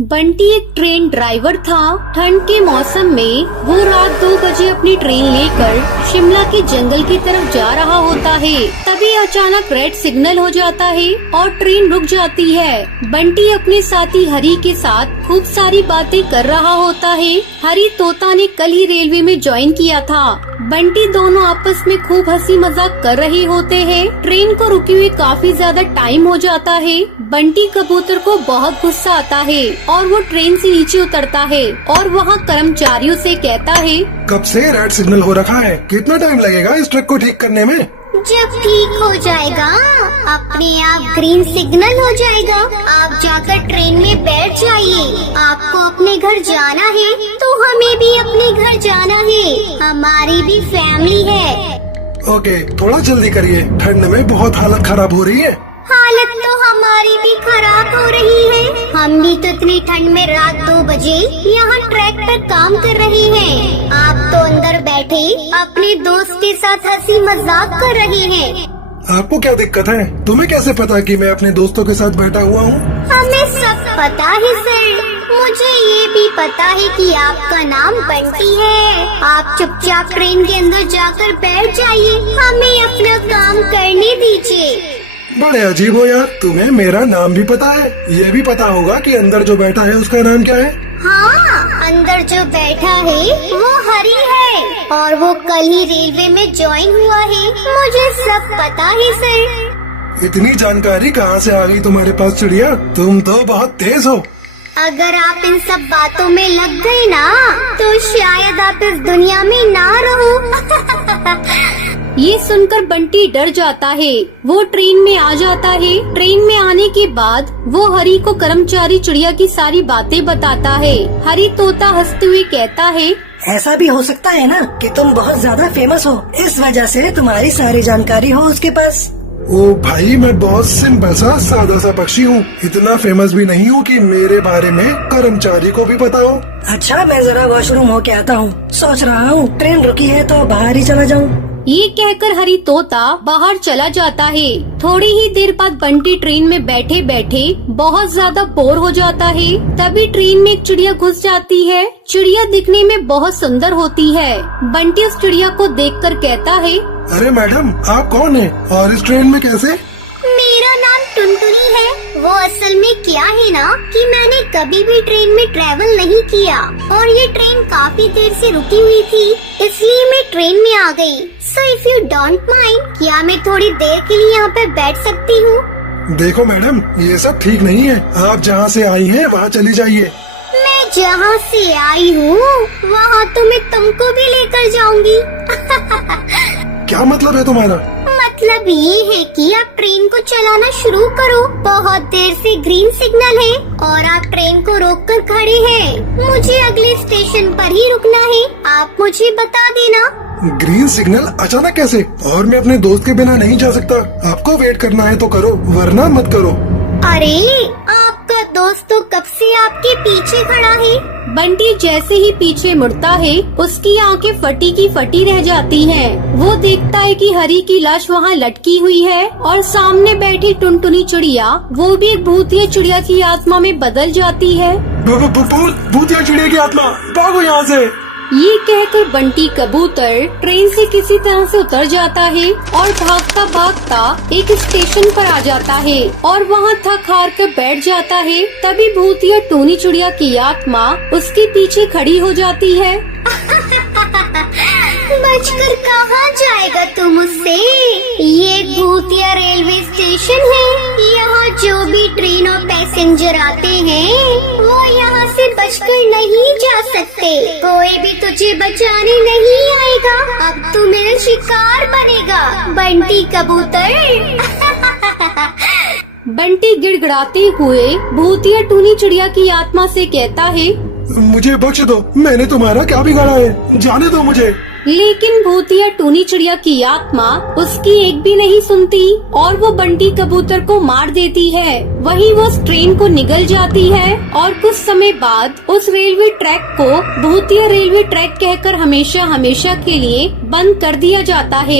बंटी एक train driver था। ठंड के मौसम में वो रात 2 बजे अपनी ट्रेन लेकर शिमला के जंगल की तरफ जा रहा होता है। तभी अचानक रेड सिग्नल हो जाता है और ट्रेन रुक जाती है। बंटी अपने साथी हरी के साथ खूब सारी बातें कर रहा होता है। हरी तोता ने कल ही रेलवे में ज्वाइन किया था। बंटी दोनों आपस में खूब हंसी मजाक कर रहे होते हैं। ट्रेन को रुके हुए काफी ज्यादा टाइम हो जाता है। बंटी कबूतर को बहुत गुस्सा आता है और वो ट्रेन से नीचे उतरता है और वहाँ कर्मचारियों से कहता है, कब से रेड सिग्नल हो रखा है, कितना टाइम लगेगा इस ट्रक को ठीक करने में? जब ठीक हो जाएगा अपने आप ग्रीन सिग्नल हो जाएगा। आप जाकर ट्रेन में बैठ जाइए। आपको अपने घर जाना है तो हमें भी अपने घर जाना है। हमारी भी फैमिली है। ओके, थोड़ा जल्दी करिए, ठंड में बहुत हालत खराब हो रही है। हालत तो हमारी भी खराब हो रही है। हम भी तो इतनी ठंड में रात 2 बजे यहाँ ट्रैक पर काम कर रहे हैं। आप तो अंदर बैठे अपने दोस्त के साथ हंसी मजाक कर रहे हैं। आपको क्या दिक्कत है? तुम्हें कैसे पता कि मैं अपने दोस्तों के साथ बैठा हुआ हूँ? हमें सब पता है सर। मुझे ये भी पता है कि आपका नाम बंटी है। आप चुपचाप ट्रेन के अंदर जाकर बैठ जाइए। हमें अपना काम करने दीजिए। बड़े अजीब हो यार, तुम्हें मेरा नाम भी पता है। ये भी पता होगा कि अंदर जो बैठा है उसका नाम क्या है? हाँ, अंदर जो बैठा है वो हरी है और वो कल ही रेलवे में ज्वाइन हुआ है। मुझे सब पता है सर। इतनी जानकारी कहाँ से आ गई तुम्हारे पास चिड़िया? तुम तो बहुत तेज हो। अगर आप इन सब बातों में लग गए ना तो शायद आप इस दुनिया में ना रहो। ये सुनकर बंटी डर जाता है। वो ट्रेन में आ जाता है। ट्रेन में आने के बाद वो हरी को कर्मचारी चिड़िया की सारी बातें बताता है। हरी तोता हंसते हुए कहता है, ऐसा भी हो सकता है ना कि तुम बहुत ज्यादा फेमस हो, इस वजह से तुम्हारी सारी जानकारी हो उसके पास। ओ भाई, मैं बहुत सिंपल सा सादा सा पक्षी हूँ। इतना फेमस भी नहीं हूँ कि मेरे बारे में कर्मचारी को भी पता हो। अच्छा, मैं जरा वॉशरूम होके आता हूँ। सोच रहा हूँ ट्रेन रुकी है तो बाहर ही चला जाऊँ। ये कहकर हरी तोता बाहर चला जाता है। थोड़ी ही देर बाद बंटी ट्रेन में बैठे बैठे बहुत ज्यादा बोर हो जाता है। तभी ट्रेन में एक चिड़िया घुस जाती है। चिड़िया दिखने में बहुत सुंदर होती है। बंटी उस चिड़िया को देखकर कहता है, अरे मैडम, आप कौन है और इस ट्रेन में कैसे? मेरा नाम टुनटुनी है। वो असल में क्या है ना कि मैंने कभी भी ट्रेन में ट्रैवल नहीं किया और ये ट्रेन काफी देर से रुकी हुई थी, इसलिए मैं ट्रेन में आ गई। So if you don't mind, क्या मैं थोड़ी देर के लिए यहाँ पे बैठ सकती हूँ? देखो मैडम, ये सब ठीक नहीं है। आप जहाँ से आई हैं वहाँ चली जाइए। मैं जहाँ से आई हूँ वहाँ तो मैं तुमको भी लेकर जाऊंगी। क्या मतलब है तुम्हारा? मतलब ये है कि आप ट्रेन को चलाना शुरू करो। बहुत देर से ग्रीन सिग्नल है और आप ट्रेन को रोककर खड़े हैं। मुझे अगले स्टेशन पर ही रुकना है। आप मुझे बता देना। ग्रीन सिग्नल अचानक कैसे? और मैं अपने दोस्त के बिना नहीं जा सकता। आपको वेट करना है तो करो, वरना मत करो। अरे, आपका दोस्त तो कब से आपके पीछे खड़ा है। बंटी जैसे ही पीछे मुड़ता है उसकी आंखें फटी की फटी रह जाती हैं। वो देखता है कि हरी की लाश वहाँ लटकी हुई है और सामने बैठी टुनटुनी चिड़िया, वो भी एक भूतिया चिड़िया की आत्मा में बदल जाती है। भूतिया चिड़िया की आत्मा, भागो यहाँ से। ये कहकर बंटी कबूतर ट्रेन से किसी तरह से उतर जाता है और भागता भागता एक स्टेशन पर आ जाता है और वहाँ थक हार कर बैठ जाता है। तभी भूतिया टूनी चिड़िया की आत्मा उसके पीछे खड़ी हो जाती है। बचकर कहाँ जाएगा तू मुझसे? ये भूतिया रेलवे स्टेशन है। यहाँ जो भी ट्रेन और पैसेंजर आते हैं वो यहाँ से बचकर नहीं जा सकते। कोई भी तुझे बचाने नहीं आएगा। अब तू मेरा शिकार बनेगा, बंटी कबूतर। बंटी गिड़गिड़ाते हुए भूतिया टूनी चिड़िया की आत्मा से कहता है, मुझे बख्श दो, मैंने तुम्हारा क्या बिगाड़ा है, जाने दो मुझे। लेकिन भूतिया टूनी चिड़िया की आत्मा उसकी एक भी नहीं सुनती और वो बंटी कबूतर को मार देती है। वहीं वो उस ट्रेन को निगल जाती है और कुछ समय बाद उस रेलवे ट्रैक को भूतिया रेलवे ट्रैक कहकर हमेशा हमेशा के लिए बंद कर दिया जाता है।